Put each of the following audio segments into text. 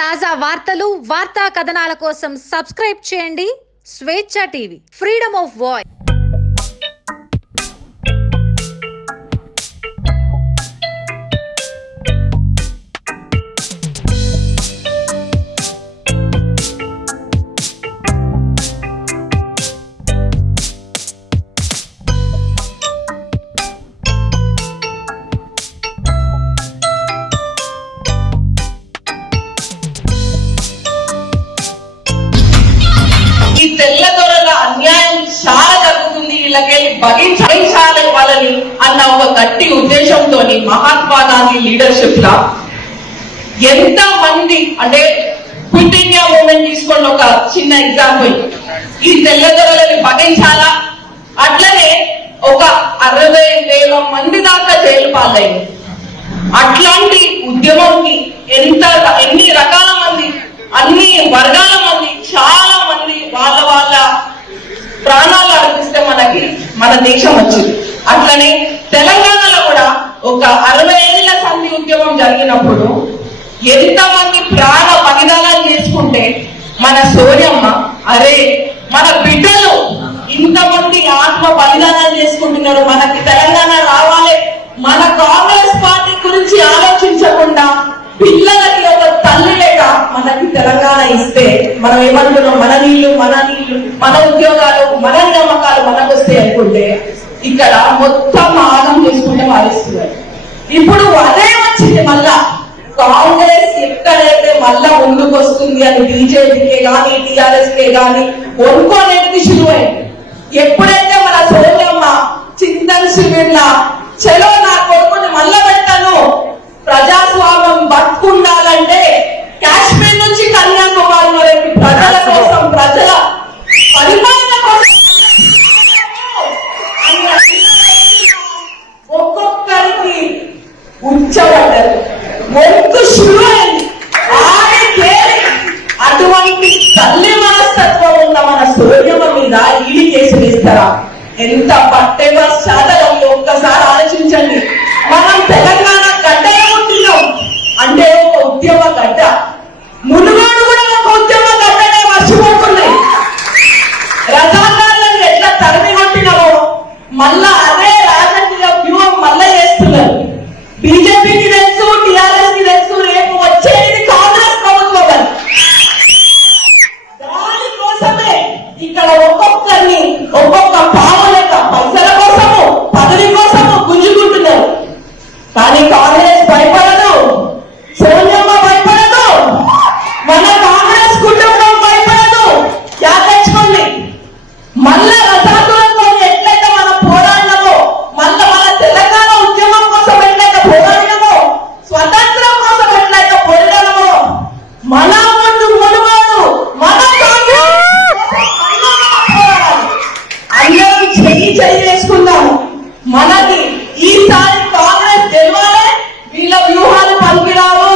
తాజా వార్తలు వార్తా కథనాల కోసం సబ్స్క్రైబ్ చేయండి స్వేచ్ఛ టీవీ ఫ్రీడమ్ ఆఫ్ వాయిస్. ఈ తెల్లదొరల అన్యాయం చాలా జరుగుతుంది, వీళ్ళకెళ్ళి భరించాలి వాళ్ళని అన్న ఒక గట్టి ఉద్దేశంతో మహాత్మా గాంధీ లీడర్షిప్ లా ఎంత మంది అంటే క్విట్ ఇండియా మూవ్మెంట్ తీసుకోండి, ఒక చిన్న ఎగ్జాంపుల్. ఈ తెల్లదొరలని భరించాలా, అట్లనే ఒక 60,000 మంది దాకా జైలు పాలైంది. అట్లాంటి ఉద్యమంకి ఎన్ని రకాల మంది, అన్ని వర్గాల మంది, చాలా మంది వాళ్ళ ప్రాణాలు అర్పిస్తే మన దేశం వచ్చింది. అట్లనే తెలంగాణలో కూడా ఒక 60 ఏళ్ల సంధి ఉద్యమం జరిగినప్పుడు ఎంతమంది ప్రాణ బలిదానాలు చేసుకుంటే మన సోనియమ్మ అరే మన బిడ్డలు ఇంతమంది ఆత్మ బలిదానాలు చేసుకుంటున్నారు, మనకి తెలంగాణ రావాలి, మన కాంగ్రెస్ పార్టీ గురించి ఆలోచించకుండా పిల్లలకి ఒక తల్లి లేక మనకి తెలంగాణ ఇస్తే మనం ఏమంటున్నాం, మన నీళ్లు మన ఉద్యోగాలు మన నియామకాలు మనకు వస్తాయి అనుకుంటే ఇక్కడ మొత్తం ఆగం చేసుకుంటే మారేస్తున్నారు. ఇప్పుడు అదే వచ్చింది మళ్ళా కాంగ్రెస్ ఎక్కడైతే మళ్ళా ముందుకు వస్తుంది అని బీజేపీకే గాని టిఆర్ఎస్ కే గాని వనుకోనేది శురువైంది. ఎప్పుడైతే మన సోనియమ్మ చింతన్ శిబిర్లా చలో నా కొడుకుని మళ్ళా పెట్టాను, ప్రజాస్వామ్యం బతుకుండాలంటే కాశ్మీర్ నుంచి కన్యాకుమారి వరకు ప్రజల కోసం, ప్రజల పరిపాలన కోసం ఒక్కొక్కరికి ఉచ్చబడ్డారు, మొక్కు శురు అయింది. అటువంటి తల్లి మనస్తత్వం ఉన్న మన సోనియమ్మ మీద ఈడీ కేసు వేస్తారా? ఎంత పట్టేవ శాతం ఒక్కసారి ఆలోచించండి. మనం తెలంగాణ గడ్డలో ఉంటున్నాం అంటే ఒక ఉద్యమ గడ్డ, మునుగోడు కూడా ఒక ఉద్యమ గడ్డనే మర్చిపోతున్నాయి. రజాకారులను ఎట్లా తరిమి కొట్టినామో మళ్ళా అదే రాజకీయ వ్యూహం మళ్ళా చేస్తున్నారు. బీజేపీకి తెలుసు, టిఆర్ఎస్ కి తెలుసు, రేపు వచ్చేది కాంగ్రెస్ ప్రభుత్వం అని. దానికోసమే ఇక్కడ ఒక్కొక్కరిని ఒక్కొక్క పాము లేక పైసల కోసము పదవి కోసము గుంజుకుంటున్నారు. కానీ కాంగ్రెస్ భయపడదు, సోనియమ్మ భయపడదు, మన కాంగ్రెస్ కుటుంబం భయపడదు. తెచ్చుకోండి మళ్ళా రజాకులతో ఎట్లయితే మనం పోరాడినామో, మళ్ళా మన తెలంగాణ ఉద్యమం కోసం ఎట్లయితే పోరాడినామో, స్వతంత్రం కోసం ఎట్లయితే పోరాడినామో, మన ముందు మునుగోడు మన అందరం చెయ్యి చేసుకుందాము. మనకి ఈసారి కాంగ్రెస్ గెలవాలి, వీళ్ళ వ్యూహాలు పనికిరావు.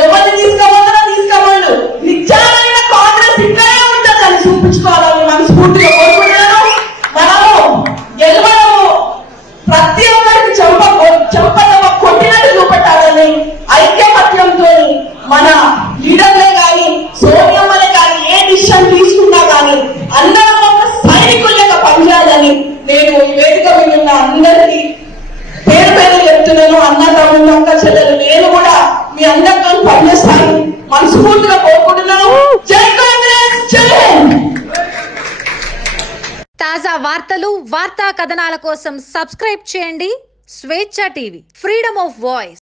ఎవరిని తీసుకోమండు నిజమైన కాంగ్రెస్ ఇక్కడే ఉంటుందని చూపించుకోవాలని మనస్ఫూర్తిగా కోరుకుంటున్నాను. మనము గెలవడము ప్రతి ఒక్కరికి చెంపదమ్మ కొట్టినట్టు చూపెట్టాలని ఐక్యమత్యంతో మన లీడర్లే కానీ సోనియమ్మలే కానీ ఏ డిసిషన్ తీసుకున్నా కానీ అందరం ఒక సైనికులుగా పనిచేయాలని నేను ఈ వేదిక మీద ఉన్న అందరికీ పేరు పేరు చెప్తున్నాను. అన్న తమ్ముళ్ళు అక్క చెల్లెలు నేను కూడా మీ అందరితో పనిచేస్తాను మనస్ఫూర్తిగా కోరుకుంటున్నాను. జై కాంగ్రెస్, జై హింద్. తాజా వార్తలు వార్తా కథనాల కోసం సబ్స్క్రైబ్ చేయండి స్వేచ్ఛ టీవీ ఫ్రీడమ్ ఆఫ్ వాయిస్.